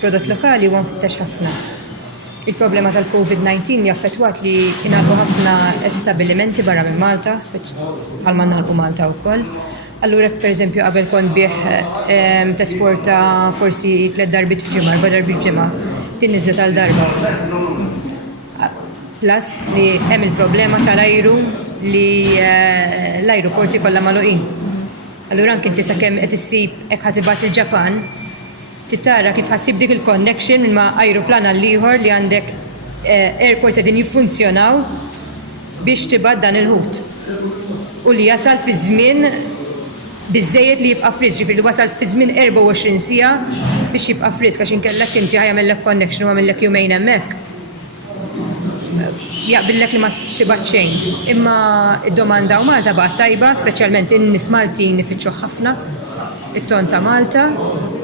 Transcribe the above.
il-prodott lokali huwa mfittex ħafna. Il-problema tal-COVID-19 jaffettwat li inħalqu ħafna stabilimenti barra minn Malta, bħalma nħalqu Malta wkoll. Allura pereżempju qabel kont bih tesporta forsi 3 darbit f'ġimgħa, 4 darbit f'ġimgħa, tinniżel tal-darba. Plus li hemm il-problema tal-ajru li l-ajruporti kollha magħluqin. Allura anke inti sakemm qed issib hekk ħatibgħat il-Ġapan, titara kif ħassib dik il-connection minn ma' ajruplan għal ieħor li għandek airports qegħdin jiffunzjonaw biex tibgħat dan il-ħut. U li jasal fi żmien biżżejjed li jibqa' friż, ġifieri li wasal fi żmien 24 siegħa biex jibqa' friż għax inkellek inti ħajjagħmellek connection u għamellek jumejn hemmhekk. Jaqbillek li ma tibgħat xejn. Imma id-domanda u Malta baqgħet tajba, speċjalment in-nies Maltin ifittxu ħafna it-ton ta' Malta.